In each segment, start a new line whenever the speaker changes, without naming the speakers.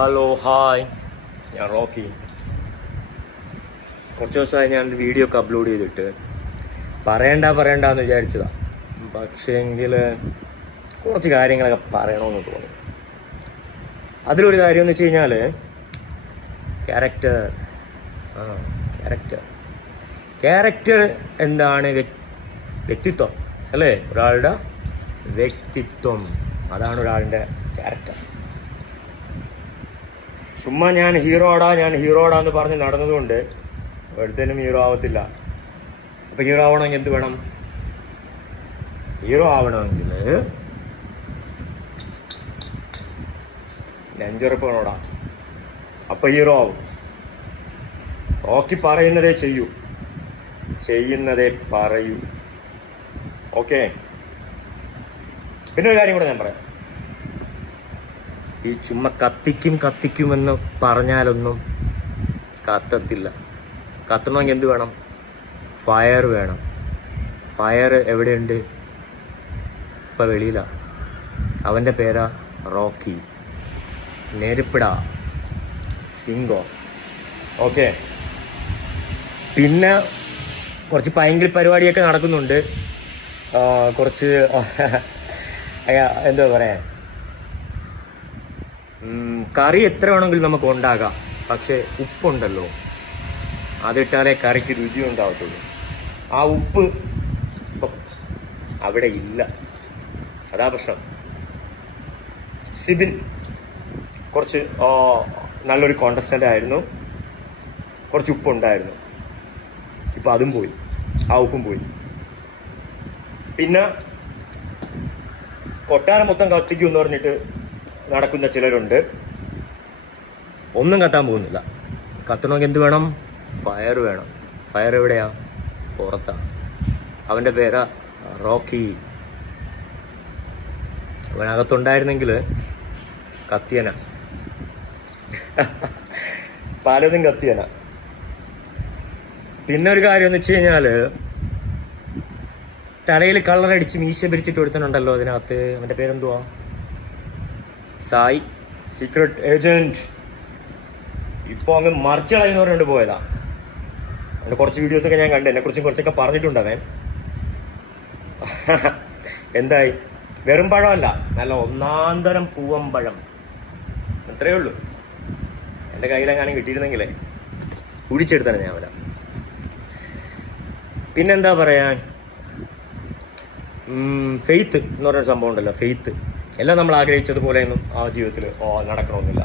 Hello hi ഞാൻ Rocky. കുറച്ച് ദിവസമായി ഞാൻ വീഡിയോ ഒക്കെ അപ്ലോഡ് ചെയ്തിട്ട്. പറയണ്ട പറയണ്ട എന്ന് വിചാരിച്ചതാ. പക്ഷേങ്കിൽ കുറച്ച് കാര്യങ്ങളൊക്കെ പറയണമെന്ന് തോന്നി. അതിലൊരു കാര്യം എന്ന് വെച്ച് കഴിഞ്ഞാൽ ക്യാരക്ടർ ആ ക്യാരക്ടർ ക്യാരക്ടർ എന്താണ്? വ്യക്തിത്വം അല്ലേ? ഒരാളുടെ വ്യക്തിത്വം. അതാണ് ഒരാളുടെ ക്യാരക്ടർ ചുമ്മാ ഞാൻ ഹീറോടാ ഞാൻ ഹീറോടാ എന്ന് പറഞ്ഞ് നടന്നതുകൊണ്ട് ഒരുത്തനും ഹീറോ ആവത്തില്ല. അപ്പൊ ഹീറോ ആവണമെങ്കിൽ എന്ത് വേണം? ഹീറോ ആവണമെങ്കിൽ നെഞ്ചുറപ്പ് വേണോടാ അപ്പൊ ഹീറോ ആവും. റോക്കി പറയുന്നതേ ചെയ്യൂ. ചെയ്യുന്നതേ പറയൂ. ഓക്കെ? പിന്നെ ഒരു കാര്യം കൂടെ ഞാൻ പറയാം. ഈ ചുമ്മാ കത്തിക്കും കത്തിക്കുമെന്ന് പറഞ്ഞാലൊന്നും കത്തത്തില്ല. കത്തണമെങ്കിൽ എന്ത് വേണം? ഫയർ വേണം. ഫയർ എവിടെയുണ്ട്? ഇപ്പം വെളിയിലാണ് അവന്റെ പേരാ റോക്കി. നെരുപ്പിട. സിംഗോ. ഓക്കെ. പിന്നെ കുറച്ച് ഭയങ്കര പരിപാടിയൊക്കെ നടക്കുന്നുണ്ട്. കുറച്ച് എന്താ പറയാ? ഉം, കറി എത്ര വേണമെങ്കിലും നമുക്ക് ഉണ്ടാകാം. പക്ഷെ ഉപ്പുണ്ടല്ലോ. അതിട്ടാലേ കറിക്ക് രുചി ഉണ്ടാവത്തുള്ളൂ. ആ ഉപ്പ് അവിടെ ഇല്ല. അതാ പ്രശ്നം. സിബിൻ കുറച്ച് നല്ലൊരു കോണ്ടസ്റ്റന്റ് ആയിരുന്നു. കുറച്ച് ഉപ്പുണ്ടായിരുന്നു. ഇപ്പം അതും പോയി. ആ ഉപ്പും പോയി. പിന്നെ കൊട്ടാരം മൊത്തം കത്തിക്കും എന്ന് പറഞ്ഞിട്ട് നടക്കുന്ന ചിലരുണ്ട്. ഒന്നും കത്താൻ പോകുന്നില്ല. കത്തണമെങ്കിൽ എന്ത് വേണം? ഫയർ വേണം. ഫയർ എവിടെയാ? പുറത്താണ് അവന്റെ പേരാ റോക്കി. അവനകത്തുണ്ടായിരുന്നെങ്കിൽ കത്തിയന. പലതും കത്തിയന. പിന്നെ ഒരു കാര്യം എന്ന് വെച്ച് കഴിഞ്ഞാൽ തലയിൽ കളറടിച്ച് മീശ പിരിച്ചിട്ട് ഒരുത്തനുണ്ടല്ലോ അതിനകത്ത്. അവന്റെ പേരെന്തുവാ? സായി സീക്രട്ട് ഏജന്റ് ഇപ്പൊ അങ്ങ് മറിച്ച് കളയുന്ന പറഞ്ഞുകൊണ്ട് പോയതാ. അതിന്റെ കുറച്ച് വീഡിയോസ് ഒക്കെ ഞാൻ കണ്ടു. എന്നെ കുറിച്ചും കുറച്ചൊക്കെ പറഞ്ഞിട്ടുണ്ട് അവൻ എന്തായി? വെറും പഴമല്ല. നല്ല ഒന്നാന്തരം പൂവമ്പഴം അത്രേ ഉള്ളൂ. എന്റെ കയ്യിലെങ്ങാനും കിട്ടിയിരുന്നെങ്കിലേ. കുഴിച്ചെടുത്താണ് ഞാൻ വരാം പിന്നെന്താ പറയാൻ? ഫെയ്ത്ത് എന്ന് പറഞ്ഞൊരു സംഭവം ഉണ്ടല്ലോ ഫെയ്ത്ത് എല്ലാം നമ്മൾ ആഗ്രഹിച്ചതുപോലെയൊന്നും ആ ജീവിതത്തിൽ നടക്കണമെന്നില്ല.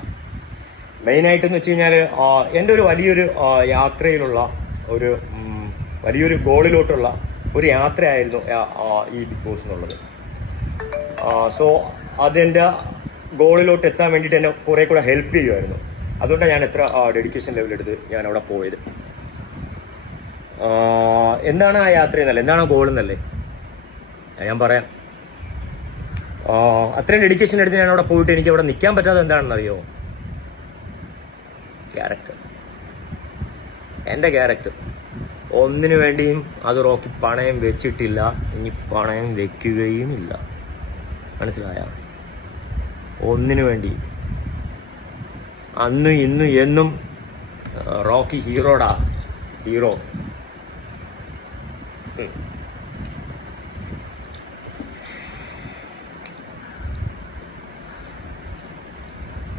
മെയിനായിട്ടെന്ന് വെച്ച് കഴിഞ്ഞാൽ എന്റെ ഒരു വലിയൊരു യാത്രയിലുള്ള ഒരു വലിയൊരു ഗോളിലോട്ടുള്ള ഒരു യാത്രയായിരുന്നു ഈ ബിഗ് ബോസ് എന്നുള്ളത്. സോ അതെന്റെ ഗോളിലോട്ട് എത്താൻ വേണ്ടിയിട്ട് എന്നെ കുറേ കൂടെ ഹെൽപ്പ് ചെയ്യുമായിരുന്നു. അതുകൊണ്ടാണ് ഞാൻ എത്ര ഡെഡിക്കേഷൻ ലെവലെടുത്ത് ഞാൻ അവിടെ പോയത്. എന്താണ് ആ യാത്ര എന്നല്ലേ? എന്താണ് ഗോൾ എന്നല്ലേ? ഞാൻ പറയാം. അത്രയും ഡെഡിക്കേഷൻ എടുത്ത് ഞാൻ അവിടെ പോയിട്ട് എനിക്ക് അവിടെ നിൽക്കാൻ പറ്റാതെ എന്താണെന്നറിയോ? ക്യാരക്ടർ എന്റെ ക്യാരക്ടർ ഒന്നിനു വേണ്ടിയും അത് റോക്കി പണയം വെച്ചിട്ടില്ല. ഇനി പണയം വെക്കുകയും ഇല്ല മനസ്സിലായ? ഒന്നിനു വേണ്ടി. അന്നും ഇന്നും എന്നും റോക്കി ഹീറോടാ. ഹീറോ.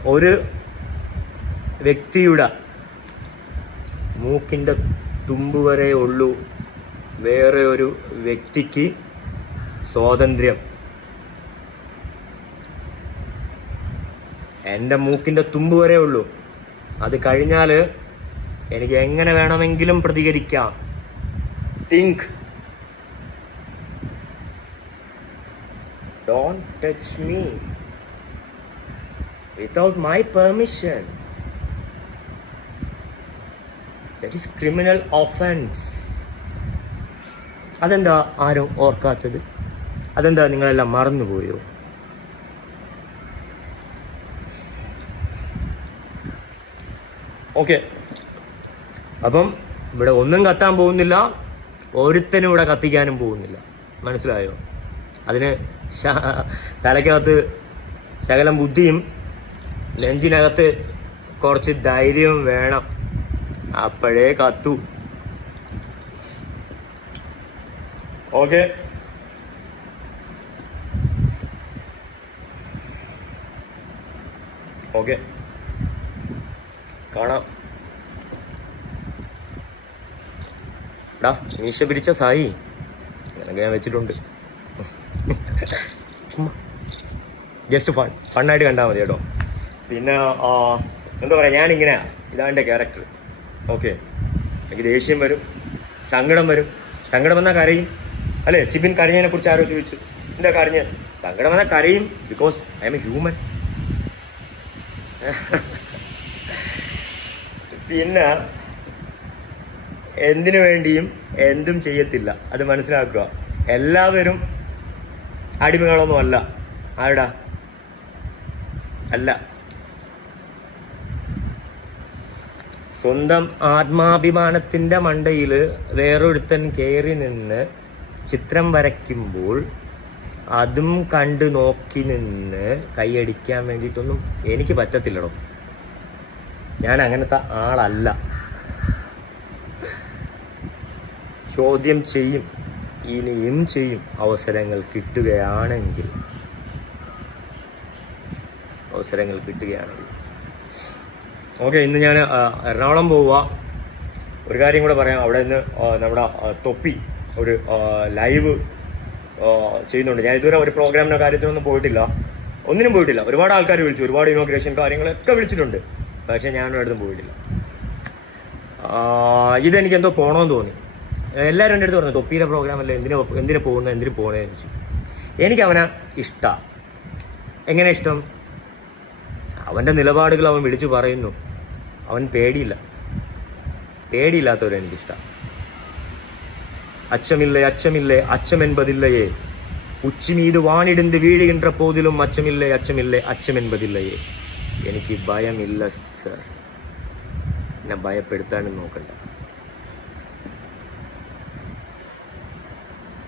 ഒരു വ്യക്തിയുടെ മൂക്കിന്റെ തുമ്പ് വരെ ഉള്ളൂ വേറെ ഒരു വ്യക്തിക്ക് സ്വാതന്ത്ര്യം. എന്റെ മൂക്കിന്റെ തുമ്പ് വരെ ഉള്ളൂ. അത് കഴിഞ്ഞാൽ എനിക്ക് എങ്ങനെ വേണമെങ്കിലും പ്രതികരിക്കാം. Think don't touch me without my permission. That is criminal offense. അതെന്താ ആരും ഓർക്കാത്തത്? അതെന്താ നിങ്ങളെല്ലാം മറന്നുപോയോ? ഓക്കെ അപ്പം ഇവിടെ ഒന്നും കത്താൻ പോകുന്നില്ല. ഒരുത്തനും ഇവിടെ കത്തിക്കാനും പോകുന്നില്ല. മനസ്സിലായോ? അതിന് തലയ്ക്കകത്ത് ശകലം ബുദ്ധിയും നെഞ്ചിനകത്ത് കുറച്ച് ധൈര്യം വേണം. അപ്പോഴേ കത്തു. ഓക്കെ. ഓക്കെ. കാണാം. ഡാ മീശ പിടിച്ച സായി. നിനക്ക് ഞാൻ വെച്ചിട്ടുണ്ട്. ജസ്റ്റ് ഫൺ ഫണ്ണായിട്ട് കണ്ടാൽ മതി കേട്ടോ. പിന്നെ എന്താ പറയുക ഞാനിങ്ങനെ ഇതാണ് എന്റെ ക്യാരക്ടർ ഓക്കെ എനിക്ക് ദേഷ്യം വരും സങ്കടം വരും. സങ്കടം വന്നാൽ കരയും. അല്ലേ? സിബിൻ കരഞ്ഞതിനെ കുറിച്ച് ആരോ ചോദിച്ചു. എന്താ കരഞ്ഞ്? സങ്കടം വന്നാൽ കരയും because I am a human പിന്നെ എന്തിനു വേണ്ടിയും എന്തും ചെയ്യത്തില്ല. അത് മനസ്സിലാക്കുക. എല്ലാവരും അടിമകളൊന്നും അല്ല ആരുടാ? അല്ല. സ്വന്തം ആത്മാഭിമാനത്തിന്റെ മണ്ടയിൽ വേറൊരുത്തൻ കയറി നിന്ന് ചിത്രം വരയ്ക്കുമ്പോൾ അതും കണ്ട് നോക്കി നിന്ന് കൈയടിക്കാൻ വേണ്ടിയിട്ടൊന്നും എനിക്ക് പറ്റത്തില്ലടോ. ഞാൻ അങ്ങനത്തെ ആളല്ല. ചോദ്യം ചെയ്യും. ഇനിയും ചെയ്യും അവസരങ്ങൾ കിട്ടുകയാണെങ്കിൽ. അവസരങ്ങൾ കിട്ടുകയാണെങ്കിൽ. ഓക്കെ ഇന്ന് ഞാൻ എറണാകുളം പോവുക ഒരു കാര്യം കൂടെ പറയാം. അവിടെ നിന്ന് നമ്മുടെ തൊപ്പി ഒരു ലൈവ് ചെയ്യുന്നുണ്ട്. ഞാൻ ഇതുവരെ ഒരു പ്രോഗ്രാമിന്റെ കാര്യത്തിനൊന്നും പോയിട്ടില്ല. ഒന്നിനും പോയിട്ടില്ല. ഒരുപാട് ആൾക്കാർ വിളിച്ചു. ഒരുപാട് ഇനോഗ്രേഷൻ കാര്യങ്ങളൊക്കെ വിളിച്ചിട്ടുണ്ട്. പക്ഷേ ഞാൻ അടുത്തും പോയിട്ടില്ല. ഇതെനിക്ക് എന്തോ പോകണമെന്ന് തോന്നി. എല്ലാവരും എന്റെ അടുത്ത് പറഞ്ഞു തൊപ്പിയിലെ പ്രോഗ്രാം അല്ലേ എന്തിനാ എന്തിനു പോകുന്നത് എന്തിനു പോകണേ ചോദിച്ചു. എനിക്ക് അവനെ ഇഷ്ടമാണ് എങ്ങനെ ഇഷ്ടം? അവന്റെ നിലപാടുകൾ അവൻ വിളിച്ചു പറയുന്നു. അവൻ പേടിയില്ല പേടിയില്ലാത്തവരെ എനിക്കിഷ്ടം അച്ചമില്ലേ അച്ചമില്ലേ അച്ചം എൺപതില്ലയേ உச்சி மீது வானிடிந்து வீழுகின்ற போதிலும் அச்சமில்லை அச்சமில்லை அச்சம் என்பதில்லையே എനിക്ക് ഭയമില്ല സർ എന്നെ ഭയപ്പെടുത്താനും നോക്കണ്ട